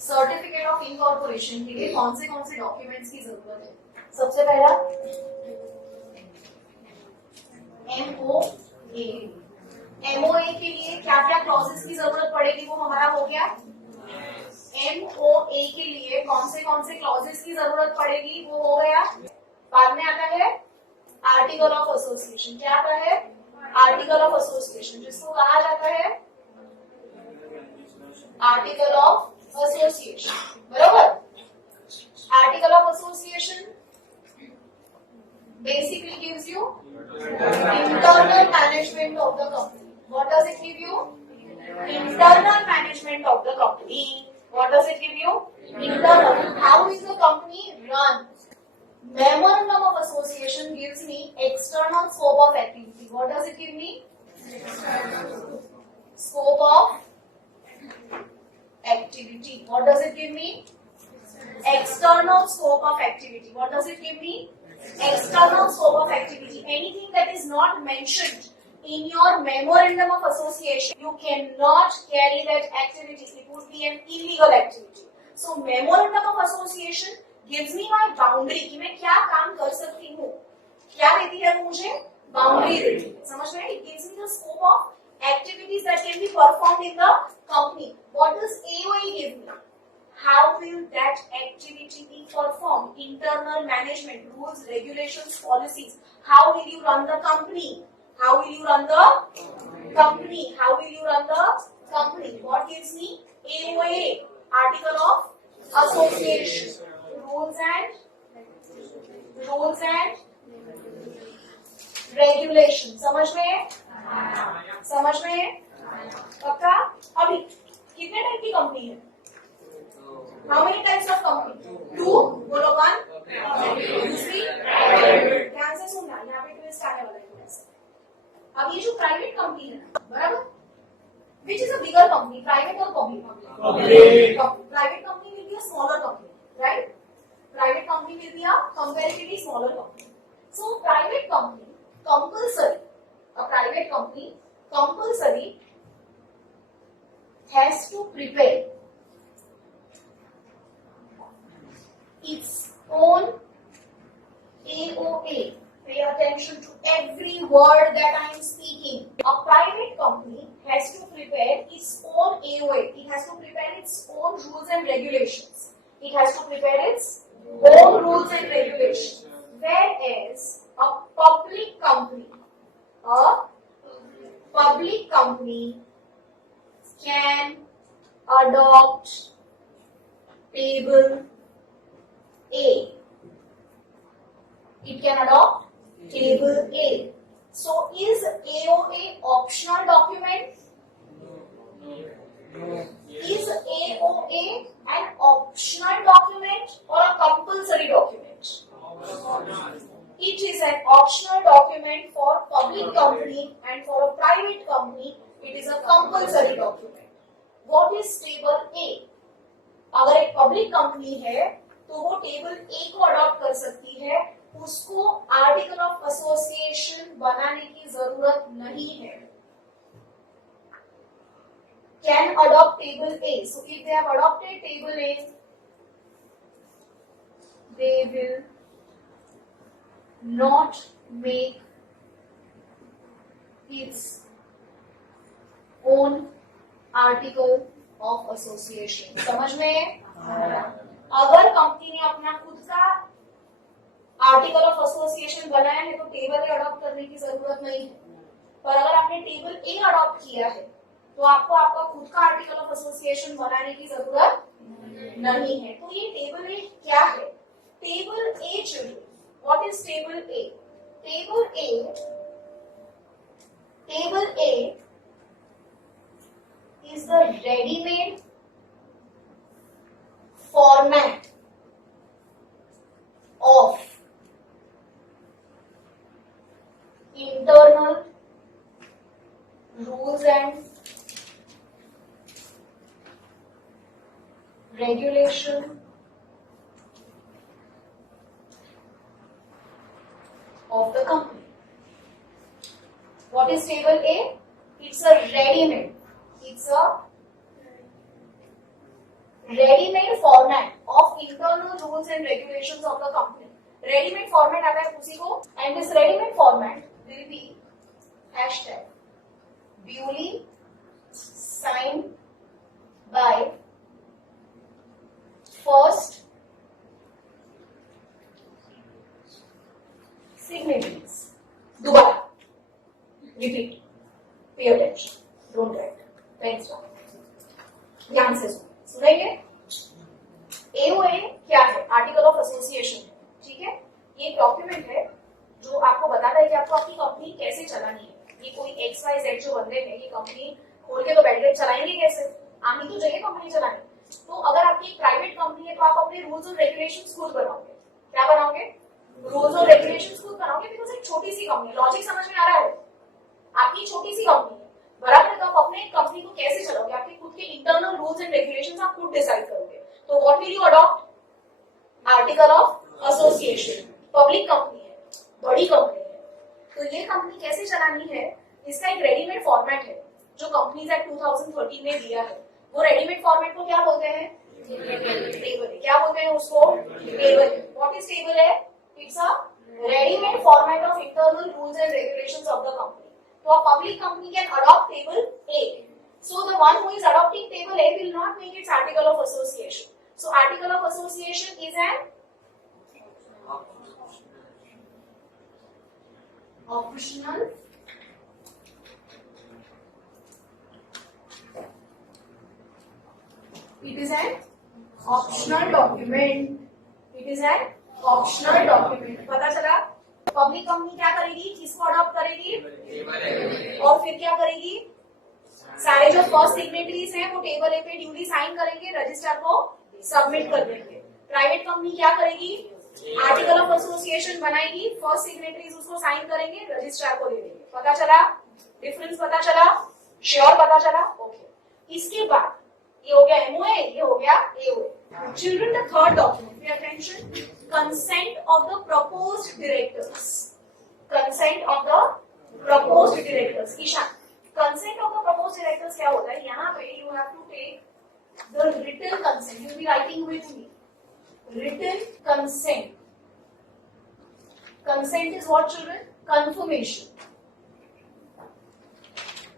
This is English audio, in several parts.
Certificate of incorporation के लिए कौन से डॉक्यूमेंट्स की जरूरत है? सबसे पहला MOA। MOA के लिए क्या क्या क्लॉजेस की जरूरत पड़ेगी वो हमारा हो गया। MOA के लिए कौन से क्लॉजेस की जरूरत पड़ेगी वो हो गया। बाद में आता है आर्टिकल ऑफ एसोसिएशन। क्या आता है? आर्टिकल ऑफ एसोसिएशन, जिसको कहा जाता है आर्टिकल ऑफ एसोसिएशन। बराबर। Article of association basically gives you internal management of the company. What does it give you? Internal management of the company. What does it give you? Internal. How is the company run? Memorandum of association gives me external scope of activity. What does it give me? Scope of activity. What does it give me? External scope of activity. What does it give me? External scope of activity. Anything that is not mentioned in your memorandum of association, you cannot carry that activity. It would be an illegal activity. So memorandum of association gives me my boundary कि मैं क्या काम कर सकती हूँ। क्या देती है वो मुझे? बाउंड्री देती है। समझ में? It gives me the scope of activities that can be performed in the company. What does AOA give me? How will that activity be performed? Internal management, rules, regulations, policies. How will you run the company? How will you run the company? How will you run the company? What gives me? AOA, Article of Association. Rules and regulations. समझ में? समझ में? पक्का? अभी कितने type की company है? How many types of company? 2. बोलो 1. दूसरी ध्यान से सुनना, यहाँ पे ट्विस्ट आने वाला है थोड़ा सा। अब ये जो प्राइवेट कंपनी है, बराबर? Which is a bigger company, private or public? Private company will be a smaller company, right? Private company will be a comparatively smaller company. So private company compulsory, a private company compulsory has to prepare its own AOA. Pay attention to every word that I am speaking. A private company has to prepare its own AOA. It has to prepare its own rules and regulations. It has to prepare its own rules and regulations. Whereas a public company can adopt table A. It can adopt table A. So is AOA optional document? Is AOA an optional document or a compulsory document? It is an optional document for public company, and for a private company it is a compulsory document. What is table A? अगर एक public company है तो वो table ए को adopt कर सकती है, उसको आर्टिकल ऑफ एसोसिएशन बनाने की जरूरत नहीं है। Can adopt table A. So if they have adopted table A, they will not make its own article of association. समझ में? अगर कंपनी ने अपना खुद का आर्टिकल ऑफ एसोसिएशन बनाया है तो टेबल ए अडॉप्ट करने की जरूरत नहीं है। पर अगर आपने टेबल ए अडॉप्ट किया है तो आपको आपका खुद का आर्टिकल ऑफ एसोसिएशन बनाने की जरूरत नहीं है। तो ये टेबल ए क्या है? Table A children, what is table A? Table A is the ready-made format of internal rules and regulation of the company. What is table A? It's a ready-made. It's a readymade format of internal rules and regulations of the company. Readymade format आता है उसी को, and this readymade format will be hashtag duly signed by first signatories. दोबारा repeat, pay attention, don't write, thanks. ध्यान से सुनेंगे। AOA क्या है? आर्टिकल ऑफ एसोसिएशन है, ठीक है। ये एक डॉक्यूमेंट है जो आपको बताता है कि आपको आपकी कंपनी कैसे चलानी है। ये कोई XYZ जो बंदे हैं, ये कंपनी खोल के तो बैठ गए, चलाएंगे कैसे? आनी तो चाहिए कंपनी चलाने। तो अगर आपकी एक प्राइवेट कंपनी है तो आप अपने रूल्स और रेगुलेशंस खुद बनाओगे। क्या बनाओगे? रूल्स और रेगुलेशंस खुद बनाओगे, बिकॉज एक छोटी सी कंपनी। लॉजिक समझ में आ रहा है? आपकी छोटी सी कंपनी है, बराबर। तो आप अपने कंपनी को कैसे चलाओगे? आपके खुद के इंटरनल रूल्स एंड रेगुलेशंस आप खुद डिसाइड करोगे। तो what will you adopt? Article of association. Public company है, बड़ी कंपनी है, तो ये कंपनी कैसे चलानी है, इसका एक रेडीमेड फॉर्मेट है जो कंपनीज एक्ट 2013 ने दिया है। वो रेडीमेड फॉर्मेट को क्या बोलते हैं? टेबल है। क्या बोलते हैं उसको? टेबल। व्हाट इज टेबल है? It's a readymade format of internal rules and regulations of the company. तो a public company can adopt table A. So the one who is adopting table A will not make its article of association. So article of association is an optional it is an optional document. It is an optional document. पता चला? Public company क्या करेगी? किसको adopt करेगी? और फिर क्या करेगी? सारे जो फर्स्ट सिग्नेटरीज हैं वो टेबल ए पे ड्यूली साइन करेंगे, रजिस्ट्रार को सबमिट कर देंगे। प्राइवेट कंपनी क्या करेगी? आर्टिकल ऑफ एसोसिएशन बनाएगी, फर्स्ट सिग्नेटरीज उसको साइन करेंगे, रजिस्ट्रार को दे देंगे। पता चला? डिफरेंस पता चला? श्योर पता चला? ओके। इसके बाद ये हो गया एमओए, ये हो गया AOA. Children, the third document, pay attention, consent of the proposed directors. Consent of the proposed directors. Ishan, consent of the proposed directors क्या होता है? यहाँ पे you have to take the written consent. You will be writing with me. Written consent. Consent is what, children? Confirmation.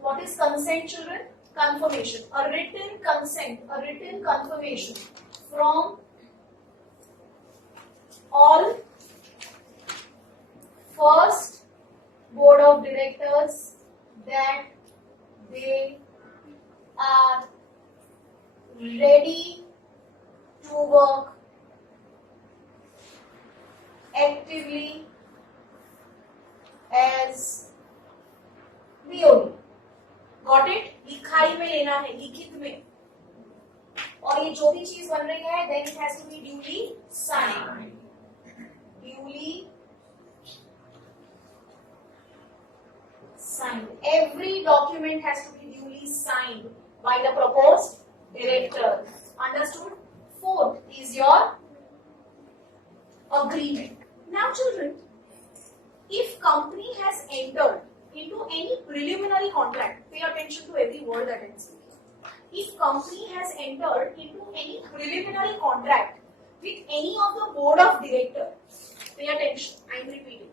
What is consent, children? Confirmation. A written consent, a written confirmation from all first board of directors that they are ready to work actively as BOD. Got it? लिखाई में लेना है, लिखित में। और ये जो भी चीज बन रही है, then it has to be duly signed. Duly signed. Every document has to be duly signed by the proposed director. Understood? Fourth is your agreement. Now, children, if company has entered into any preliminary contract, pay attention to every word that I'm saying. If company has entered into any preliminary contract with any of the board of directors, pay attention, I'm repeating.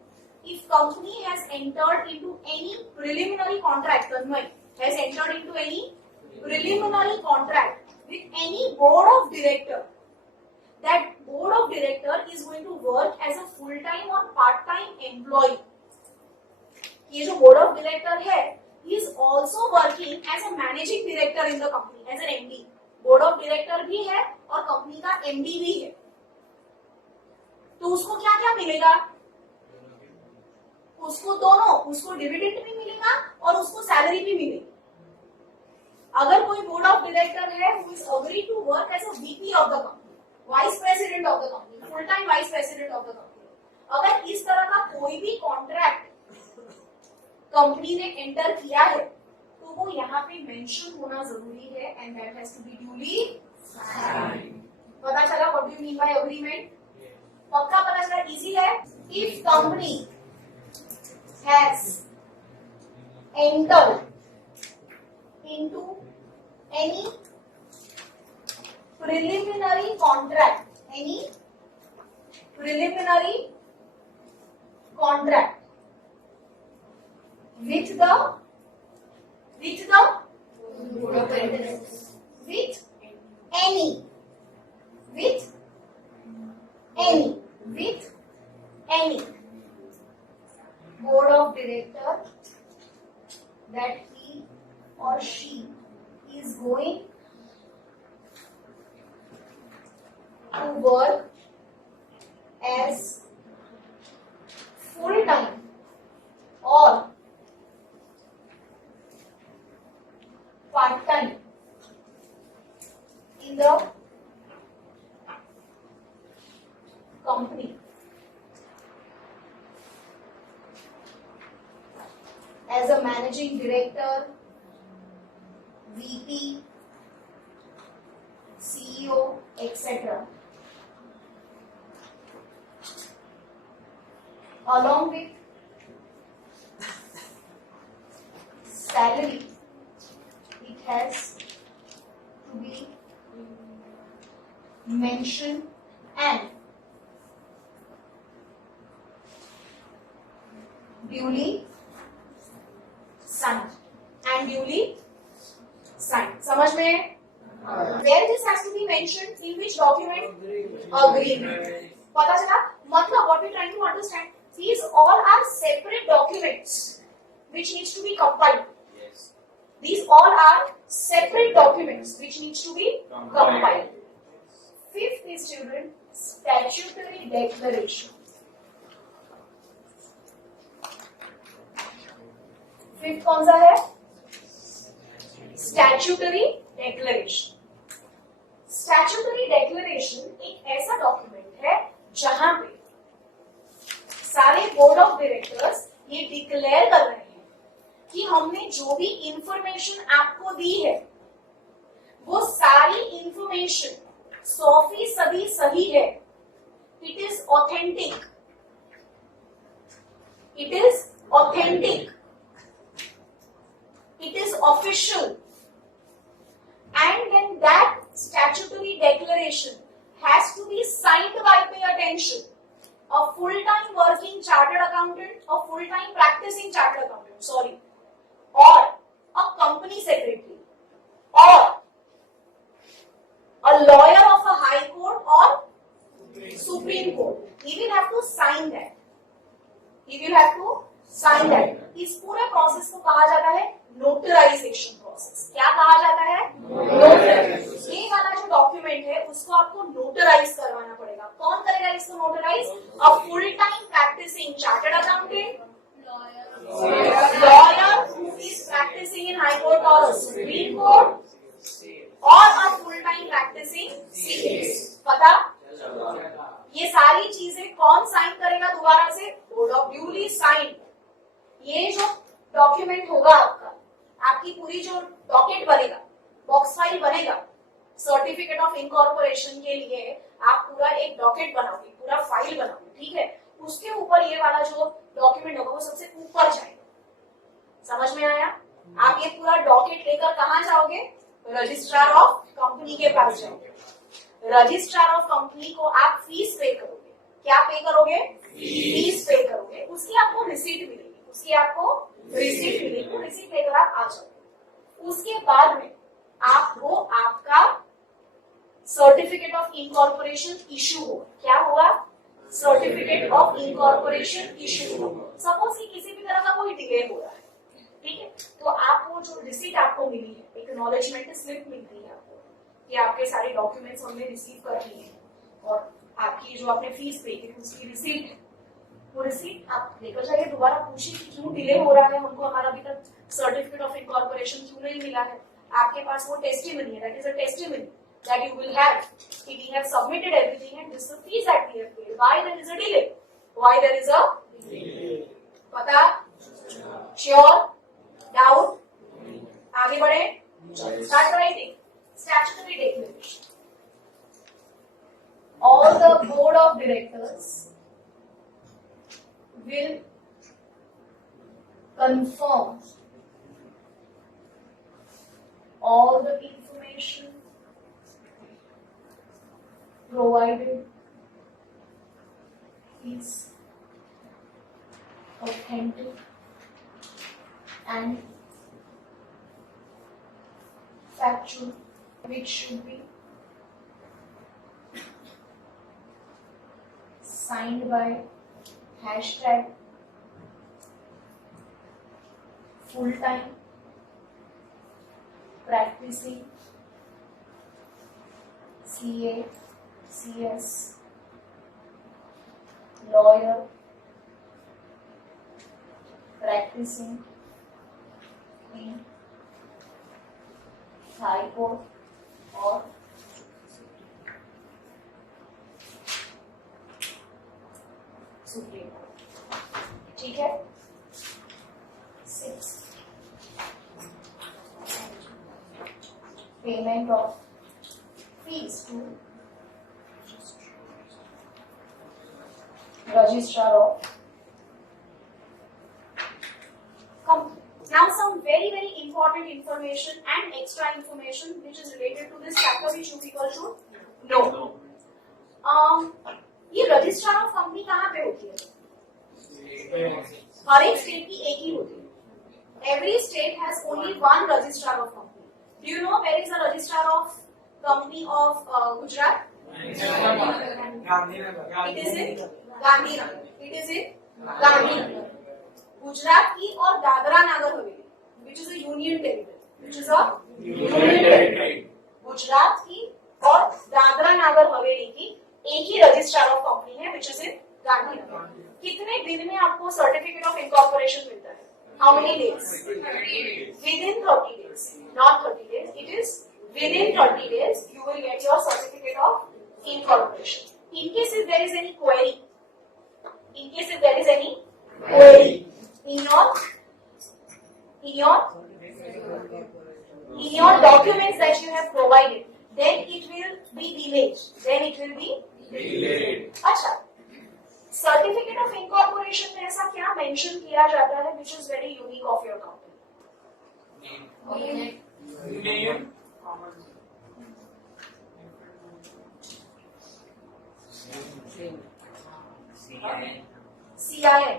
If company has entered into any preliminary contract, Tanmay, has entered into any preliminary contract with any board of director, that board of director is going to work as a full-time or part-time employee. ये जो board of director है, he is also working as a managing director in the company, as an MD. board of director भी है और company का MD भी है, तो उसको क्या क्या मिलेगा? उसको दोनों, उसको डिविडेंड भी मिलेगा और उसको सैलरी भी मिलेगी। अगर कोई बोर्ड ऑफ डायरेक्टर है who is agreed to work as a VP of the company, vice president of the company, full time vice president of the company, अगर इस तरह का कोई भी कॉन्ट्रैक्ट कंपनी ने एंटर किया है तो वो यहाँ पे मेंशन होना जरूरी है, and that has to be duly signed. पता चला what do you mean by agreement? पक्का पता चला? इजी है। If company has entered into any preliminary contract, any preliminary contract with the board of directors, with any board of director that he or she is going to work as full time or part time in the company as a managing director, VP, CEO, etc. Along with salary, it has to be mentioned and duly signed. समझ में? Where this has to be mentioned? In which document? Agreement. पता चला? मतलब what we are trying to understand? These all are separate documents which needs to be compiled. Yes. These all are separate documents which needs to be compiled. Fifth is, children, statutory declaration. Fifth कौन सा है? Statutory declaration. Statutory declaration एक ऐसा document है जहां पे सारे board of directors ये डिक्लेयर कर रहे हैं कि हमने जो भी इंफॉर्मेशन आपको दी है वो सारी इंफॉर्मेशन 100% सही है. It is authentic. It is authentic. It is official, and then that statutory declaration has to be signed by, pay attention, a full-time working chartered accountant, a full-time practicing chartered accountant, or a company secretary, or a lawyer of a high court or supreme court. He will have to sign that. इस पूरे process को कहा जाता है notarisation process. क्या कहा जाता है? नोटराइजेशन. ये वाला जो डॉक्यूमेंट है उसको आपको नोटराइज करवाना पड़ेगा. कौन करेगा इसको notarize? A full time practicing chartered accountant, lawyer who is practicing in high court or supreme court, और a full time practicing CPA. पता? ये सारी चीजें कौन साइन करेगा? दोबारा से बोर्ड ऑफ ड्यूली साइन. ये जो डॉक्यूमेंट होगा आपका, आपकी पूरी जो डॉकेट बनेगा, बॉक्स फाइल बनेगा, सर्टिफिकेट ऑफ इनकॉर्पोरेशन के लिए आप पूरा एक डॉकेट बनाओगे, पूरा फाइल बनाओगे, ठीक है. उसके ऊपर ये वाला जो डॉक्यूमेंट होगा वो सबसे ऊपर जाएगा. समझ में आया? आप ये पूरा डॉकेट लेकर कहाँ जाओगे? रजिस्ट्रार ऑफ कंपनी के पास जाओगे. रजिस्ट्रार ऑफ कंपनी को आप फीस पे करोगे. क्या पे करोगे? फीस पे करोगे. उसकी आपको रिसीट मिलेगी. रिसीट लेकर आप आ जाओगे. उसके बाद में आपको आपका सर्टिफिकेट ऑफ इनकॉर्पोरेशन इशू होगा. क्या होगा? सर्टिफिकेट ऑफ इनकॉर्पोरेशन इशू होगा. सपोज कि किसी भी तरह का कोई डिले हो रहा है, ठीक है, तो आपको जो रिसीट आपको मिली है, एक्नॉलेजमेंट स्लिप मिलती है आपको कि आपके सारे डॉक्यूमेंट्स हमने रिसीव कर लिए हैं और आपकी जो आपने फीस पे की उसकी रिसीट है. वो रिसीट आप लेकर जाइए. दोबारा पूछिए कि क्यों डिले हो रहा है, उनको हमारा अभी तक सर्टिफिकेट ऑफ इनकॉर्पोरेशन क्यों नहीं मिला है. आपके पास वो टेस्टिमनी है. That is a testimony that you will have कि we have submitted everything and this is the fees that we have paid. Why there is a delay? Why there is a delay? पता? Sure? Doubt? आगे बढ़े? Start writing. Statutory declaration. All the board of directors will confirm all the information provided is authentic and factual, which should be signed by hashtag full-time practicing CA, CS, lawyer, practicing in High Court or Supreme Court. ठीक है? 6. Payment of fees to registrar of company. Now some very important information and extra information which is related to this chapter which you people should know. ये registrar of company कहाँ पे होती है? हर एक state की एक ही होती है. Every state has only one registrar of company. Do you know where is the registrar of company of Gujarat? It is in Gandhinagar. It is in Gandhinagar. Gujarat की और Dadra Nagar Haveli, which is a union territory, which is a union territory. Gujarat की और दादरा नागर हवेली की एक ही registrar of company है, which is in Gandhinagar. कितने दिन में आपको सर्टिफिकेट ऑफ इनकॉर्पोरेशन मिलता है? How many days? 30 days. Within 30 days, not 30 days. It is within 30 days you will get your certificate of incorporation. In case if there is any query, in your documents that you have provided, then it will be delayed. अच्छा, certificate of incorporation में ऐसा क्या mention किया जाता है which is very unique of your company? Name. CIN.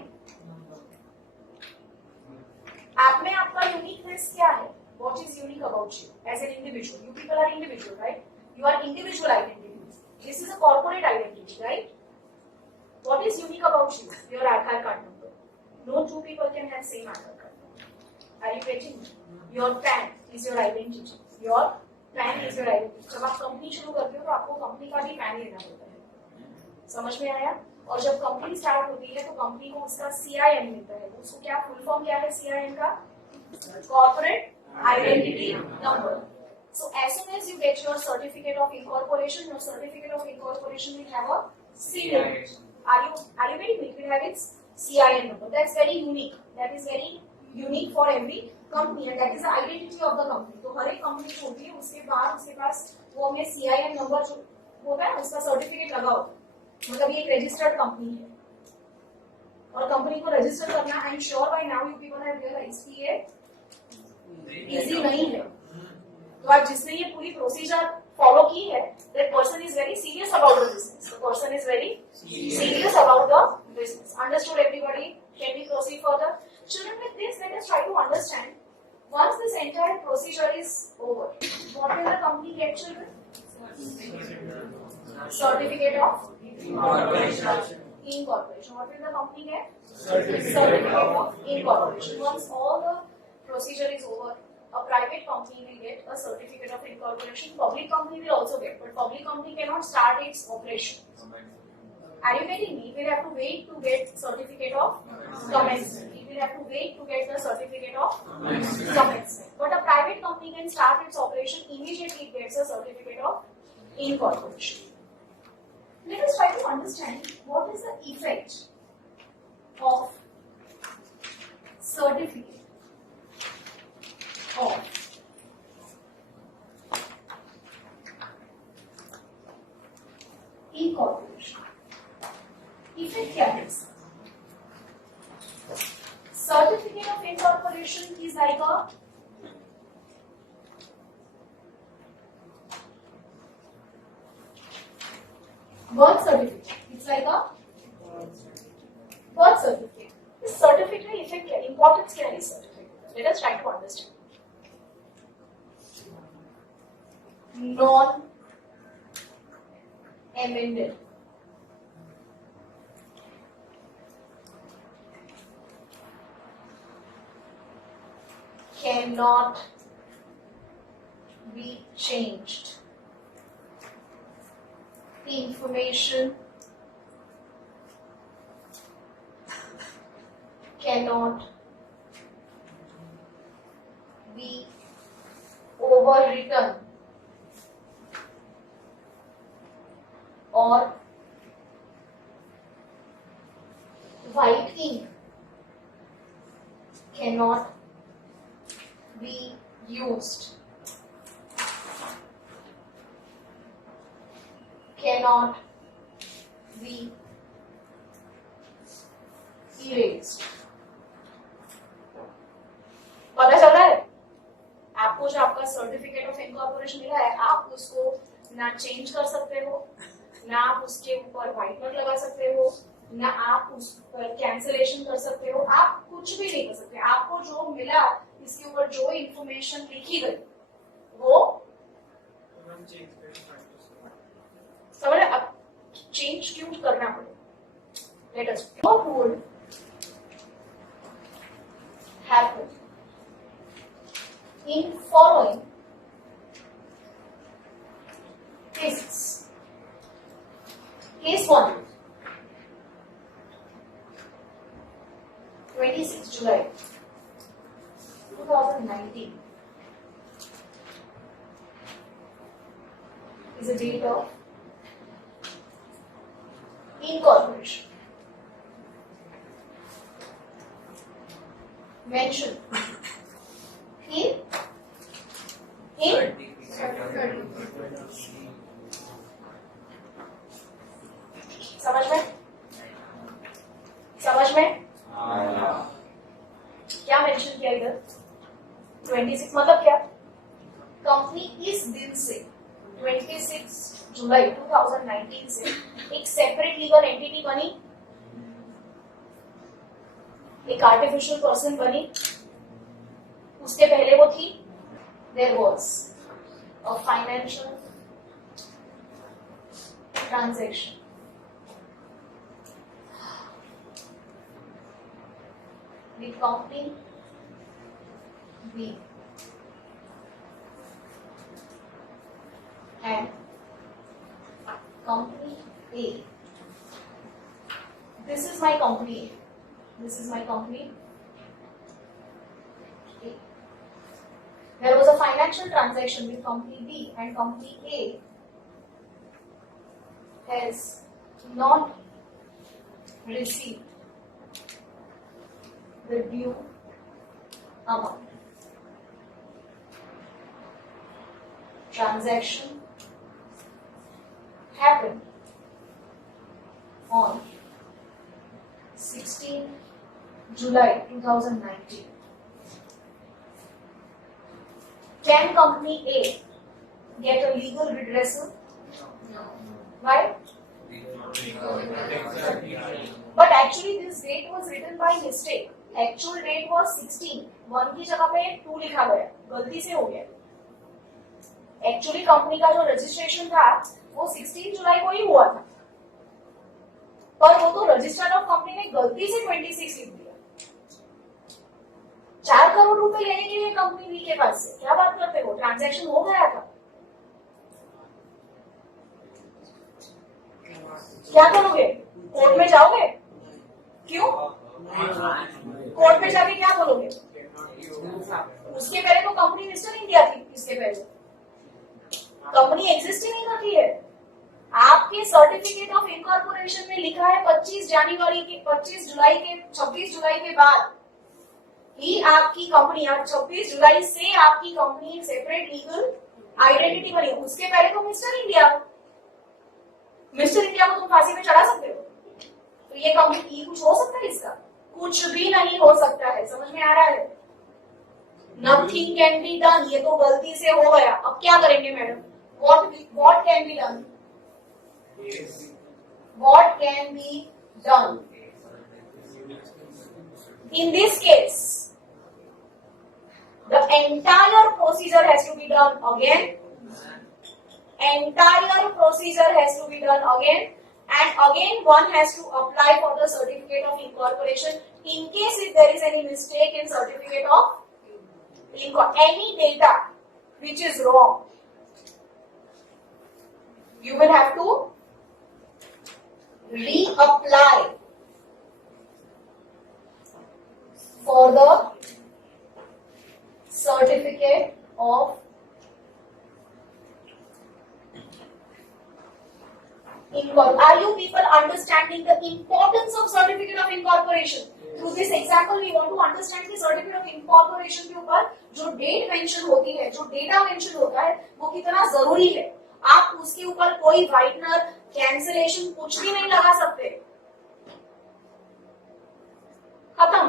आप में आपका यूनिकनेस क्या है? What is unique about you as an individual? You people are individual, right? You are individual identity. This is a corporate identity, right? What is unique about you? Your Aadhaar card number. No two people can have same Aadhaar card number. Are you getting me? Your PAN is your identity. Your PAN is your identity. जब आप company शुरू करते हो तो आपको company का भी PAN लेना होता है. समझ में आया? और जब कंपनी स्टार्ट होती है तो कंपनी को उसका CIN मिलता है. उसको क्या फुल फॉर्म क्या है CIN का? Corporate Identity Number. So as soon as you get your certificate of incorporation will have a serial number. Are you getting me? It will have its CIN number. That's very unique. That is very unique for every company, and that is the identity of the company. तो हर एक company जो होती है उसके बाद उसके पास वो हमें CIN नंबर जो होता है उसका सर्टिफिकेट लगा होता है. मतलब ये एक रजिस्टर्ड कंपनी है और कंपनी को रजिस्टर करना I am sure by now you people have realized कि ये इजी नहीं है. तो आज जिसने ये पूरी प्रोसीजर फॉलो की है, that person is very serious about the business. The person is very serious about the business. Understood everybody? Can we proceed further? Children, with this, let us try to understand. Once this entire procedure is over, what will the company get, children? Certificate of incorporation. What will the company get? Certificate of incorporation. Once all the procedure is over, a private company will get a certificate of incorporation. Public company will also get, but public company cannot start its operation. Are you getting me? We will have to wait to get certificate of commencement. We will have to wait to get the certificate of commencement. But a private company can start its operation immediately. It gets a certificate of incorporation. Let us try to understand what is the effect of certificate of incorporation. Effect क्या है? Certificate of incorporation is like a birth certificate. It's like a birth certificate. This certificate में effect क्या, importance क्या है इस certificate? Let us try to understand. Non-amended. Cannot be changed. Information cannot be overwritten or white ink cannot be used, cannot be erased. पता चल रहा है आपको, जो आपका सर्टिफिकेट ऑफ इनकॉर्पोरेशन मिला है, आप उसको ना चेंज कर सकते हो, ना आप उसके ऊपर व्हाइट नोट लगा सकते हो, ना आप उस पर कैंसिलेशन कर सकते हो, आप कुछ भी नहीं कर सकते। आपको जो मिला, इसके ऊपर जो इंफॉर्मेशन लिखी गई वो समझ, अब चेंज क्यों करना पड़ेगा। Let us what would happen in following cases. Case 1, 26 July 2019 is the date of incorporation. Mention in समझ में, समझ में क्या मेंशन किया इधर 26 मतलब क्या, कंपनी इस दिन से 26 जुलाई 2019 से एक सेपरेट लीगल एंटिटी बनी, एक आर्टिफिशियल पर्सन बनी। उसके पहले वो थी, there was a financial transaction. With company B and company A. This is my company A. This is my company A. There was a financial transaction with company B and company A has not received the due amount. Transaction happened on 16 July 2019. Can company A get a legal redressal? No. Why? But actually this date was written by mistake. Actual date was 16. 1 की जगह पे 2 लिखा गया, गलती से हो गया। Actually company का जो रजिस्ट्रेशन था वो 16 जुलाई को ही हुआ था, पर वो तो रजिस्टर ऑफ कंपनी ने गलती से 26 लिख दिया। 4 करोड़ रुपए लेने के लिए कंपनी बी के पास से, क्या बात करते हो, ट्रांजैक्शन हो गया था। क्या करोगे, कोर्ट में जाओगे? क्यों? कोर्ट में जाके क्या बोलोगे? उसके पहले तो कंपनी मिस्टर इंडिया थी, इसके पहले कंपनी एग्जिस्ट ही नहीं करती है। आपके सर्टिफिकेट ऑफ इनकॉर्पोरेशन में लिखा है 25 जुलाई के 26 जुलाई के बाद ही आपकी कंपनी, 26 जुलाई से आपकी कंपनी सेपरेट लीगल आइडेंटिटी बनी। उसके पहले तो मिस्टर इंडिया को तुम फांसी में चढ़ा सकते हो, तो ये कंपनी कुछ हो सकता है, इसका कुछ भी नहीं हो सकता है। समझ में आ रहा है? नथिंग कैन बी डन, ये तो गलती से हो गया। अब क्या करेंगे madam? What can be done? what can be done? In this case, the entire procedure has to be done again. Entire procedure has to be done again. And again, one has to apply for the certificate of incorporation in case if there is any mistake in certificate of any data which is wrong. You will have to reapply for the certificate of incorporation. Are you people understanding the importance of certificate of incorporation? Through this example, we want to understand the certificate of incorporation के ऊपर जो date mention होती है, जो data mention होता है, वो कितना जरूरी है. आप उसके ऊपर कोई वाइटनर, कैंसिलेशन कुछ भी नहीं लगा सकते. खत्म.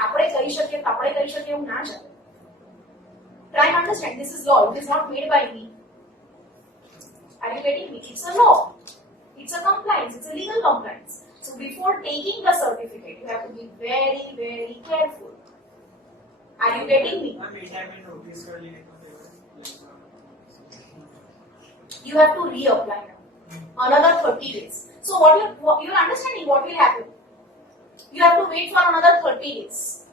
આપણે કરી શકીએ તો આપણે કરી શકીએ એવું ના ચાલે. Try and understand, this is law, it is not made by me. Are you getting me? It's a law, it's a compliance, it's a legal compliance. So before taking the certificate, you have to be very, very careful. Are you getting me? You have to reapply now. Another 30 days. So you're understanding what will happen. You have to wait for another 30 days.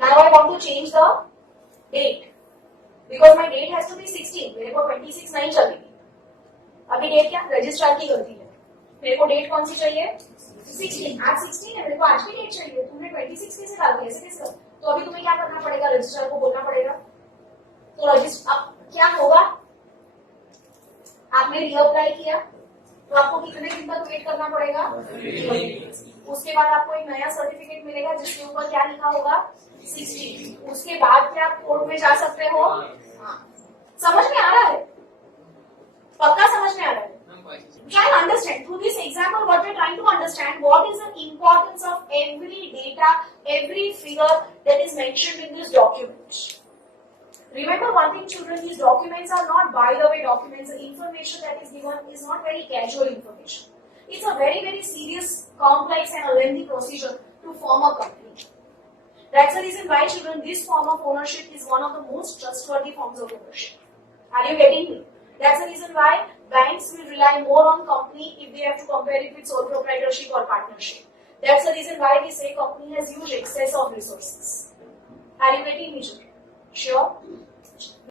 Now I want to change the date. Because my date has to be 16. मेरे को 26 नहीं चलेगी. अभी date क्या? Registrar की गलती है. मेरे को डेट कौन सी चाहिए? 16. आज 16 है, मेरे को आज की डेट चाहिए. तुमने 26 कैसे डाल दिया? ऐसे कैसे? तो अभी तुम्हें क्या करना पड़ेगा? रजिस्ट्रार को बोलना पड़ेगा. तो अब क्या होगा? आपने रीअप्लाई किया तो आपको कितने दिन तक वेट करना पड़ेगा? उसके बाद आपको एक नया सर्टिफिकेट मिलेगा जिसके ऊपर क्या लिखा होगा? 16. उसके बाद क्या आप कोर्ट में जा सकते हो? हाँ. समझ में आ रहा है? पक्का समझ में आ रहा है? Try and understand through this example what we are trying to understand what is the importance of every data, every figure that is mentioned in this document. Remember one thing, children, these documents are not by the way documents. The information that is given is not very casual information. It's a very, very serious, complex and a lengthy procedure to form a company. That's the reason why, children, this form of ownership is one of the most trustworthy forms of ownership. Are you getting me? That's the reason why banks will rely more on company if they have to compare it with sole proprietorship or partnership. That's the reason why we say company has huge excess of resources. Are you getting me, children? Sure?